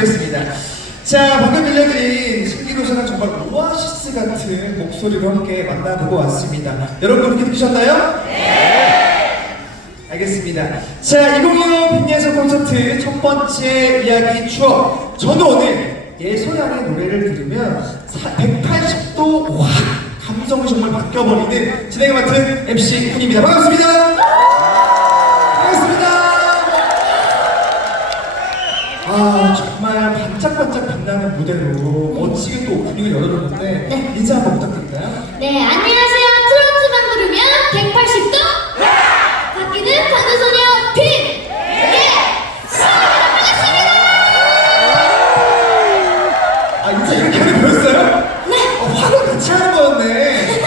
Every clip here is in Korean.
하겠습니다. 자, 방금 들려드린 신기로서는 정말 오아시스 같은 목소리로 함께 만나보고 왔습니다. 여러분 그렇게 들으셨나요? 네! 알겠습니다. 자, 2025 빅예술 콘서트 첫 번째 이야기 추억. 저는 오늘 예소양의 노래를 들으면 180도 확 감성이 정말 바뀌어버리는 진행을 맡은 MC. 반갑습니다. 반갑습니다. 무대로 멋지게 또 오프닝을 열어줬는데 네. 인사 한번 부탁드릴까요? 네, 안녕하세요. 트로트만 부르면 180도 바뀌는 방구소녀 빈! 예! 아 인사 이렇게 하는 거였어요? 네! 어, 화를 같이 하는 거였네.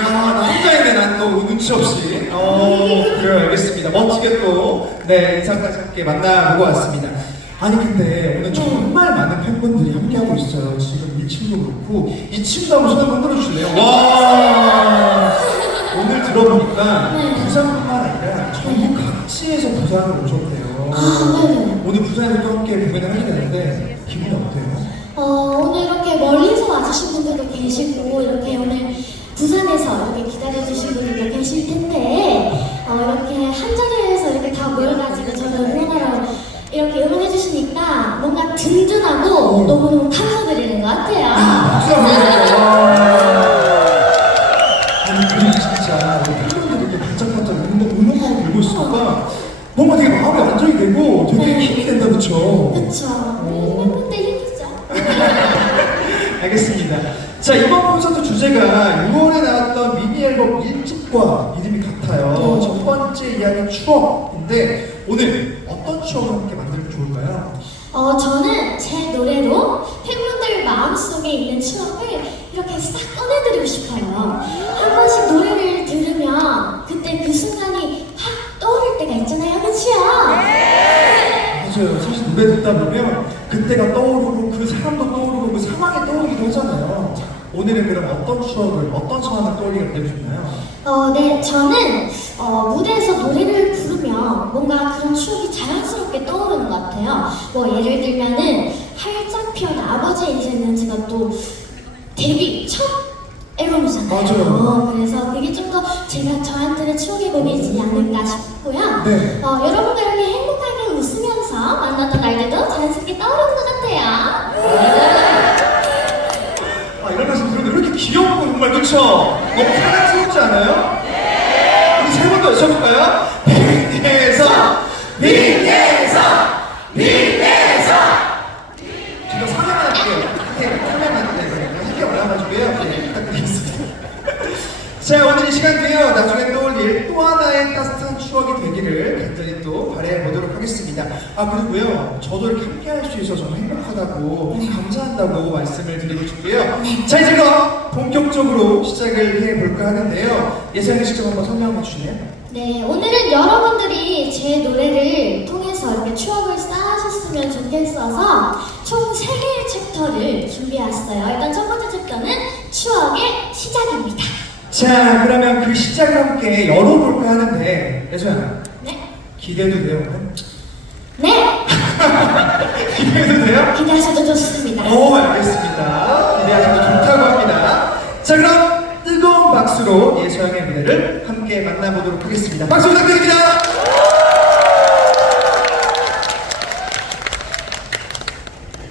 야, 나 혼자이네, 난또 눈치 없이. 어, 그래요, 알겠습니다. 멋지게 또, 네, 인사까지 함께 만나보고 왔습니다. 아니, 근데 오늘 정말 많은 팬분들이 함께하고 있어요. 지금 1층도 그렇고, 2층도 한번 손 한번 흔들어 주실래요? 와! 오늘 들어보니까 네. 부산뿐만 아니라 전국 각지에서 부산을 오셨대요. 아. 오늘 부산에서 또 함께 공연을 하게 되는데, 기분이 어때요? 어, 오늘 이렇게 멀리서 와주신 분들도 계시고, 이렇게 오늘 이렇게 응원해주시니까 뭔가 든든하고 너무너무 감사드리는 것 같아요. 와. 아니 그리고 진짜 팬분들이 반짝반짝 응원, 응원봉을 들고 있으니까 뭔가 되게 마음이 안정이 되고 되게 힘이 된다 그쵸? 그쵸. 우리 팬분들 힘이죠. 알겠습니다. 자 이번 콘서트 주제가 6월에 나왔던 미니 앨범 1집 과 이름이 같아요. 네. 첫 번째 이야기 추억인데 오늘 어떤 추억을 함께 만들면 좋을까요? 어, 저는 제 노래로 팬분들 마음속에 있는 추억을 이렇게 싹 꺼내드리고 싶어요. 한 번씩 노래를 들으면 그때 그 순간이 확 떠오를 때가 있잖아요. 그치요? 맞아요. 사실 노래 듣다 보면 그때가 떠오르고 그 사람도 떠오르고 그 상황이 떠오르기도 하잖아요. 오늘은 그럼 어떤 추억을, 어떤 상황을 떠올리게 되셨나요? 어, 네, 저는 어, 무대에서 노래를 부르면 뭔가 그런 추억이 자연스럽게 떠오르는 것 같아요. 뭐 예를 들면은 활짝 피어난 아버지의 인생은 제가 또 데뷔 첫 앨범이잖아요. 맞아요. 어, 그래서 그게 좀 더 제가 저한테는 추억의 곡이지 않을까 싶고요. 네. 어, 여러분과 이렇게 행복하게 웃으면서 만났던 날들도 자연스럽게 떠오르는 것 같아요. 이렇게 귀엽고 정말 그쵸? 너무 사랑스럽지 않아요? 우리 세번더 외쳐볼까요? 빅에서 빅에서 빅에서 제가 사명만 할게요. 이렇게 사명만 네, 함께 올라가지고요. 네, 부탁드리겠습니다. 자 오늘 이 시간 뒤에요 나중에 떠올릴 또 하나의 따뜻한 추억이 되기를 또 바라해 보도록 하겠습니다. 아 그리고요 저도 이렇게 함께 할 수 있어서 정말 행복하다고 감사한다고 말씀을 드리고 싶고요. 자 이제 그럼 본격적으로 시작을 해 볼까 하는데요. 예상이 직접 한번 설명해 주시네요. 네, 오늘은 여러분들이 제 노래를 통해서 이렇게 추억을 쌓으셨으면 좋겠어서 총 3개의 챕터를 준비했어요. 일단 첫 번째 챕터는 추억의 시작입니다. 자 그러면 그 시작을 함께 열어볼까 하는데 네. 기대도 돼요? 네! 기대도 돼요? 기대하셔도 좋습니다. 오 알겠습니다. 기대하셔도 좋다고 합니다. 자 그럼 뜨거운 박수로 예서양의 무대를 함께 만나보도록 하겠습니다. 박수 부탁드립니다.